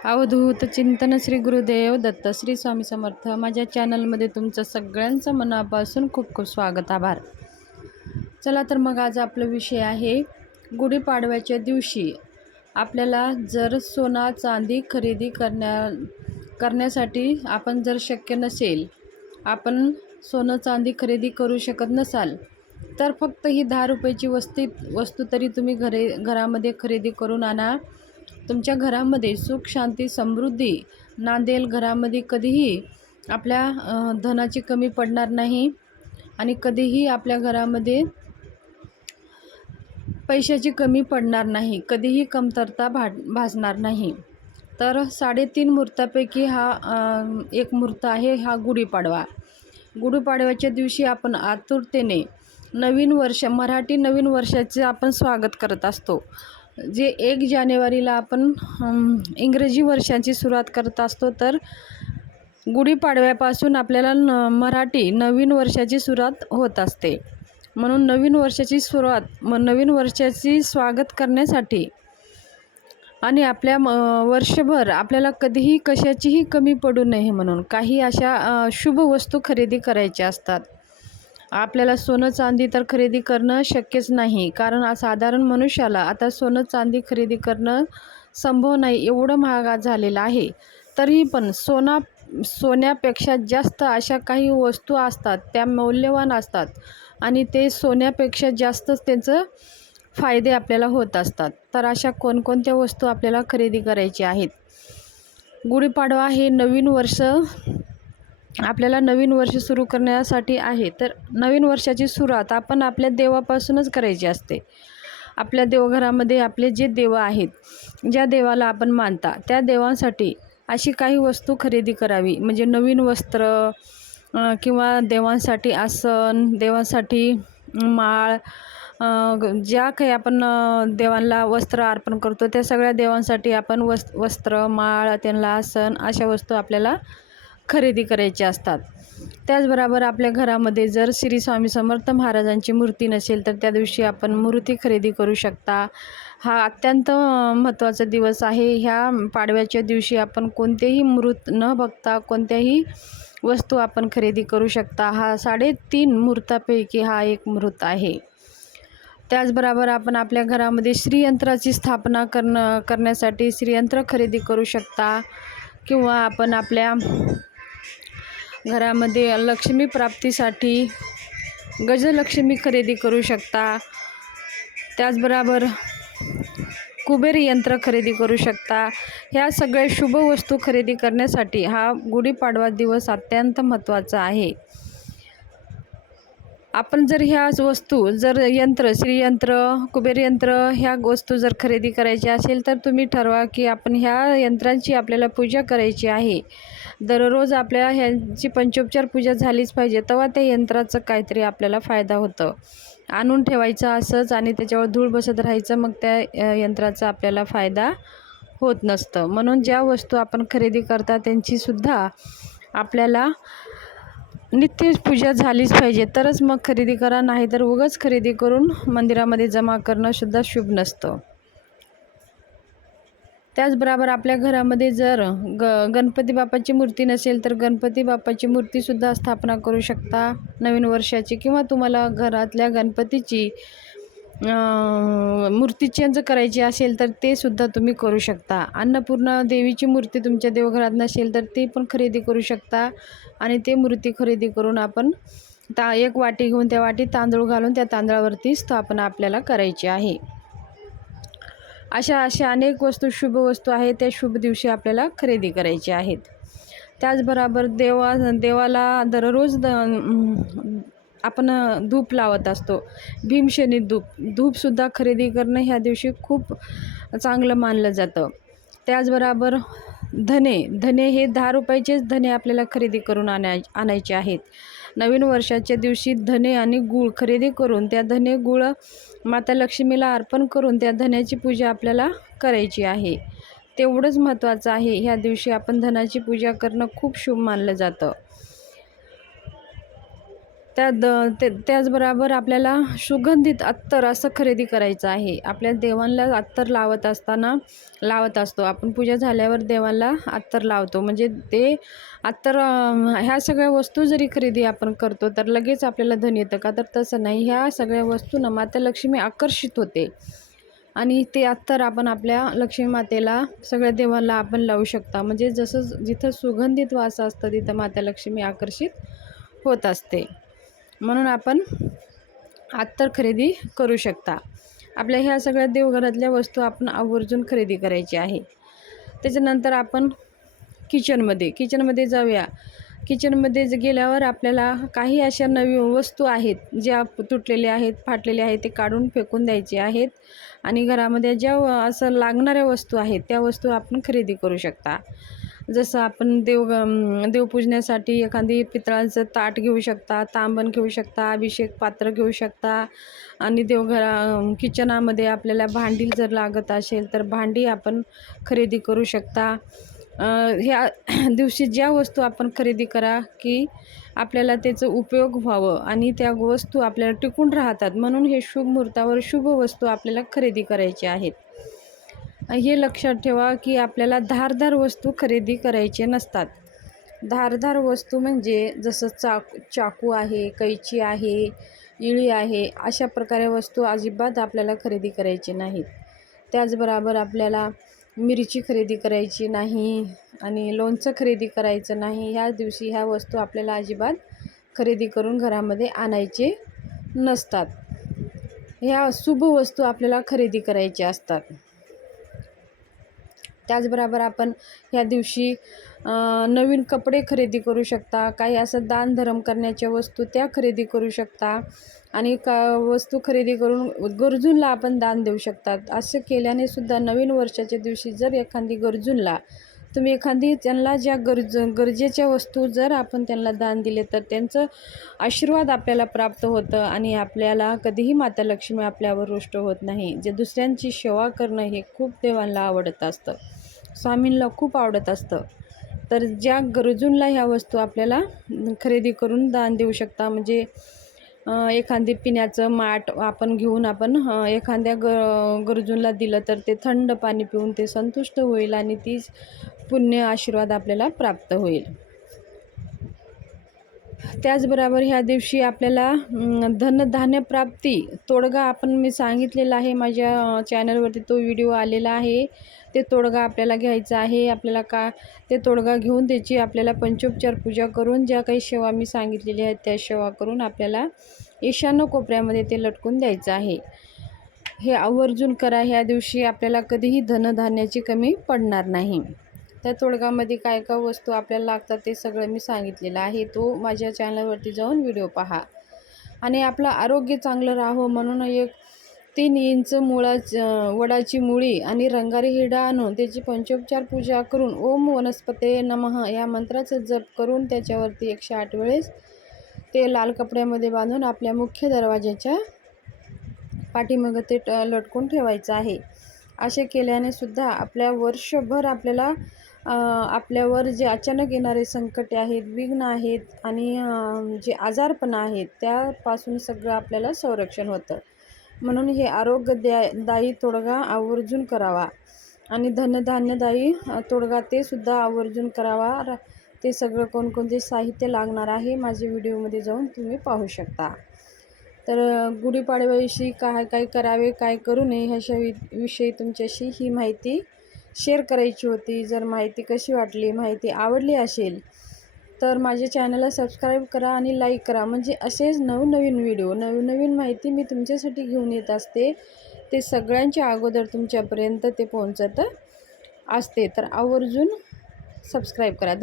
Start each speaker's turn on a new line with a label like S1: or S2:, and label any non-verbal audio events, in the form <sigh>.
S1: अवधूत चिंतन श्री गुरुदेव दत्त श्री स्वामी समर्थ. माझ्या चॅनलमध्ये तुमचं सगळ्यांचं मनापासून खूप खूप स्वागत आभार. चला तर मग आज आपला विषय आहे गुढीपाडव्याच्या दिवशी. आपल्याला जर सोना चांदी खरेदी करण्या करण्यासाठी आपण जर शक्य नसेल आपण सोनं चांदी खरेदी करू शकत नसाल तर फक्त ही दहा रुपयाची वस्ती वस्तू तरी तुम्ही घरे घरामध्ये खरेदी करून आणा. तुमच्या घरामध्ये सुख शांती समृद्धी नांदेल घरामध्ये कधीही आपल्या धनाची कमी पडणार नाही आणि कधीही आपल्या घरामध्ये पैशाची कमी पडणार नाही कधीही कमतरता भा भासणार नाही. तर साडेतीन मुहूर्तापैकी हा एक मुहूर्त आहे हा गुढीपाडवा. गुढीपाडव्याच्या दिवशी आपण आतुरतेने नवीन वर्ष मराठी नवीन वर्षाचे आपण स्वागत करत असतो. जे एक जानेवारीला आपण इंग्रजी वर्षाची सुरुवात करत असतो तर गुढीपाडव्यापासून आपल्याला न मराठी नवीन वर्षाची सुरुवात होत असते. म्हणून नवीन वर्षाची सुरुवात म नवीन वर्षाची स्वागत करण्यासाठी आणि आपल्या म वर्षभर आपल्याला कधीही कशाचीही कमी पडू नये म्हणून काही अशा शुभ वस्तू खरेदी करायच्या असतात. आपल्याला सोनं चांदी तर खरेदी करणं शक्यच नाही. कारण साधारण मनुष्याला आता सोनं चांदी खरेदी करणं संभव नाही एवढं महागा झालेलं आहे. तरीही पण सोना सोन्यापेक्षा जास्त अशा काही वस्तू असतात त्या मौल्यवान असतात. आणि ते सोन्यापेक्षा जास्तच त्यांचं फायदे आपल्याला होत असतात. तर अशा कोणकोणत्या वस्तू आपल्याला खरेदी करायची आहेत? गुढीपाडवा हे नवीन वर्ष आपल्याला नवीन वर्ष सुरू करण्यासाठी आहे. तर नवीन वर्षाची सुरुवात आपण आपल्या देवापासूनच करायची असते. आपल्या देवघरामध्ये आपले जे देव आहेत ज्या देवाला आपण मानता त्या देवांसाठी अशी काही वस्तू खरेदी करावी. म्हणजे नवीन वस्त्र किंवा देवांसाठी आसन देवांसाठी माळ ज्या काही आपण देवांना वस्त्र अर्पण करतो त्या सगळ्या देवांसाठी आपण वस् वस्त्र माळ त्यांना आसन अशा वस्तू आपल्याला खरेदी करायचे असतात. त्याचबरोबर आपल्या घरामध्ये जर श्री स्वामी समर्थ महाराजांची मूर्ती नसेल तर त्या दिवशी आपण मूर्ती खरेदी करू शकता. हा अत्यंत महत्त्वाचा दिवस आहे. ह्या पाडव्याच्या दिवशी आपण कोणतेही मृत न बघता कोणत्याही वस्तू आपण खरेदी करू शकता. हा साडेतीन मूर्तापैकी हा एक मृत आहे. त्याचबरोबर आपण आपल्या घरामध्ये श्रीयंत्राची स्थापना करणं करण्यासाठी श्रीयंत्र खरेदी करू शकता. किंवा आपण आपल्या घरामध्ये लक्ष्मी प्राप्तीसाठी गजलक्ष्मी खरेदी करू शकता. त्याचबरोबर कुबेर यंत्र खरेदी करू शकता. ह्या सगळ्या शुभ वस्तू खरेदी करण्यासाठी हा गुढीपाडवा दिवस अत्यंत महत्त्वाचा आहे. आपण जर ह्या वस्तू जर यंत्र श्रीयंत्र कुबेर यंत्र ह्या वस्तू जर खरेदी करायच्या असेल तर तुम्ही ठरवा की आपण ह्या यंत्रांची आपल्याला पूजा करायची आहे. दररोज आपल्या ह्यांची पंचोपचार पूजा झालीच पाहिजे तेव्हा त्या यंत्राचं काहीतरी आपल्याला फायदा होतं. आणून ठेवायचं असंच आणि त्याच्यावर धूळ बसत राहायचं मग त्या यंत्राचा आपल्याला फायदा होत नसतं. म्हणून ज्या वस्तू आपण खरेदी करता त्यांचीसुद्धा आपल्याला नित्य पूजा झालीच पाहिजे. तरच मग खरेदी करा नाही तर उगाच खरेदी करून मंदिरामध्ये जमा करणं सुद्धा शुभ नसतं. त्याचबरोबर आपल्या घरामध्ये जर ग गणपती बाप्पाची मूर्ती नसेल तर गणपती बाप्पाची मूर्तीसुद्धा स्थापना करू शकता नवीन वर्षाची किंवा तुम्हाला घरातल्या गणपतीची अं, मूर्ती चेंज करायची असेल तर ते सुद्धा तुम्ही करू शकता. अन्नपूर्णा देवीची मूर्ती तुमच्या देवघरात नसेल तर ती पण खरेदी करू शकता. आणि ते मूर्ती खरेदी करून आपण ता एक वाटी घेऊन त्या वाटीत तांदूळ घालून त्या तांदळावरती स्थापना आपल्याला करायची आहे. अशा अशा अनेक वस्तू शुभ वस्तू आहेत त्या शुभ दिवशी आपल्याला खरेदी करायची आहेत. त्याचबरोबर देवा देवाला दररोज द आपण धूप लावत असतो. भीमशनी धूप. धूपसुद्धा खरेदी करणं ह्या दिवशी खूप चांगलं मानलं जातं. त्याचबरोबर धने. धने हे दहा रुपयाचेच धने आपल्याला खरेदी करून आणाय आणायचे आहेत. नवीन वर्षाच्या दिवशी धने आणि गूळ खरेदी करून त्या धने गूळ माता लक्ष्मीला अर्पण करून त्या धन्याची पूजा आपल्याला करायची आहे. तेवढंच महत्त्वाचं आहे ह्या दिवशी आपण धनाची पूजा करणं खूप शुभ मानलं जातं. त्या द ते त्याचबरोबर आपल्याला सुगंधित अत्तर असं खरेदी करायचं आहे. आपल्या देवांना अत्तर लावत असताना लावत असतो. आपण पूजा झाल्यावर देवाला अत्तर लावतो. म्हणजे ते अत्तर ह्या सगळ्या वस्तू जरी खरेदी आपण करतो तर लगेच आपल्याला धन येतं का? तर तसं नाही. ह्या सगळ्या वस्तूंना माता लक्ष्मी आकर्षित होते. आणि ते अत्तर आपण आपल्या लक्ष्मी मातेला सगळ्या देवाला आपण लावू शकता. म्हणजे जसं जिथं सुगंधित वास असतं तिथं माता लक्ष्मी आकर्षित होत असते. म्हणून आपण अत्तर खरेदी करू शकता. आपल्या ह्या सगळ्या देवघरातल्या वस्तू आपण आवर्जून खरेदी करायची आहे. त्याच्यानंतर आपण किचनमध्ये किचनमध्ये जाऊया. किचनमध्ये ज- गेल्यावर आपल्याला काही अशा नवी वस्तू आहेत ज्या तुटलेल्या आहेत फाटलेल्या आहेत ते काढून फेकून द्यायचे आहेत. आणि घरामध्ये ज्या असं लागणाऱ्या वस्तू आहेत त्या वस्तू आपण खरेदी करू शकता. जसं आपण देव अं, देवपूजण्यासाठी एखादी पितळाचं ताट घेऊ शकता तांबण घेऊ शकता अभिषेक पात्र घेऊ शकता. आणि देवघरा किचनामध्ये आपल्याला भांडी जर लागत असेल तर भांडी आपण खरेदी करू शकता. ह्या <clears throat> दिवशी ज्या वस्तू आपण खरेदी करा की आपल्याला त्याचं उपयोग व्हावं आणि त्या वस्तू आपल्याला टिकून राहतात. म्हणून हे शुभ मुहूर्तावर शुभ वस्तू आपल्याला खरेदी करायची आहेत. हे लक्षात ठेवा की आपल्याला धारदार वस्तू खरेदी करायचे नसतात. धारदार वस्तू म्हणजे जसं चाक चाकू आहे कैची आहे इळी आहे अशा प्रकारे वस्तू अजिबात आपल्याला खरेदी करायची नाहीत. त्याचबरोबर आपल्याला मिरची खरेदी करायची नाही आणि लोणचं खरेदी करायचं नाही ह्या दिवशी ह्या वस्तू आपल्याला अजिबात खरेदी करून घरामध्ये आणायचे नसतात. ह्या शुभ वस्तू आपल्याला खरेदी करायच्या असतात. त्याचबरोबर आपण ह्या दिवशी नवीन कपडे खरेदी करू शकता काही असं दानधर्म करण्याच्या वस्तू त्या खरेदी करू शकता आणि का वस्तू खरेदी करून गरजूंना आपण दान देऊ शकतात. असं केल्याने सुद्धा नवीन वर्षाच्या दिवशी जर एखादी गरजूंना तुम्ही एखादी त्यांना ज्या गरज गरजेच्या वस्तू जर आपण त्यांना दान दिले तर त्यांचं आशीर्वाद आपल्याला प्राप्त होतं आणि आपल्याला कधीही माता लक्ष्मी आपल्यावर रुष्ट होत नाही. जे दुसऱ्यांची सेवा करणं हे खूप देवांना आवडत असतं. स्वामींना खूप आवडत असतं. तर ज्या गरजूंना ह्या वस्तू आपल्याला खरेदी करून दान देऊ शकता म्हणजे एखादी पिण्याचं माठ आपण घेऊन आपण एखाद्या ग गरजूंना दिलं तर ते थंड पाणी पिऊन ते संतुष्ट होईल आणि तीच पुण्य आशीर्वाद आपल्याला प्राप्त होईल. त्याचबरोबर ह्या दिवशी आपल्याला धनधान्य प्राप्ती तोडगा आपण मी सांगितलेला आहे माझ्या चॅनलवरती. तो व्हिडिओ आलेला आहे. ते तोडगा आपल्याला घ्यायचा आहे. आपल्याला का ते तोडगा घेऊन त्याची आपल्याला पंचोपचार पूजा करून ज्या काही सेवा मी सांगितलेल्या आहेत त्या सेवा करून आपल्याला ईशान्य कोपऱ्यामध्ये ते लटकून द्यायचं आहे. हे आवर्जून करा. ह्या दिवशी आपल्याला कधीही धनधान्याची कमी पडणार नाही. त्या तोडगामध्ये काय काय वस्तू आपल्याला लागतात ते सगळं मी सांगितलेलं आहे. तो माझ्या चॅनलवरती जाऊन व्हिडिओ पहा. आणि आपलं आरोग्य चांगलं राहावं म्हणून एक तीन इंच मुळा वडाची मुळी आणि रंगारी हिरडा आणून त्याची पंचोपचार पूजा करून ओम वनस्पते नमः या मंत्राचं जप करून त्याच्यावरती एकशे आठ वेळेस ते लाल कपड्यामध्ये बांधून आपल्या मुख्य दरवाज्याच्या पाठीमागं ते ट लटकून ठेवायचं आहे. असे केल्याने सुद्धा आपल्या वर्षभर आपल्याला आपल्यावर जे अचानक येणारे संकटे आहेत विघ्न आहेत आणि जे आजारपण आहेत त्यापासून सगळं आपल्याला संरक्षण होतं. म्हणून हे आरोग्यदाय दायी तोडगा आवर्जून करावा आणि धनधान्यदायी तोडगा ते सुद्धा आवर्जून करावा. ते सगळं कोणकोणते साहित्य लागणार आहे माझे व्हिडिओमध्ये जाऊन तुम्ही पाहू शकता. तर गुढीपाडव्याविषयी काय काय करावे काय करू नये ह्याच्या वि विषयी तुमच्याशी ही माहिती शेअर करायची होती. जर माहिती कशी वाटली माहिती आवडली असेल तर माझ्या चॅनलला सबस्क्राईब करा आणि लाईक करा. म्हणजे असेच नवनवीन व्हिडिओ नवनवीन माहिती मी तुमच्यासाठी घेऊन येत असते. ते सगळ्यांच्या अगोदर तुमच्यापर्यंत ते पोहोचत असते. तर आवर्जून सबस्क्राईब करा.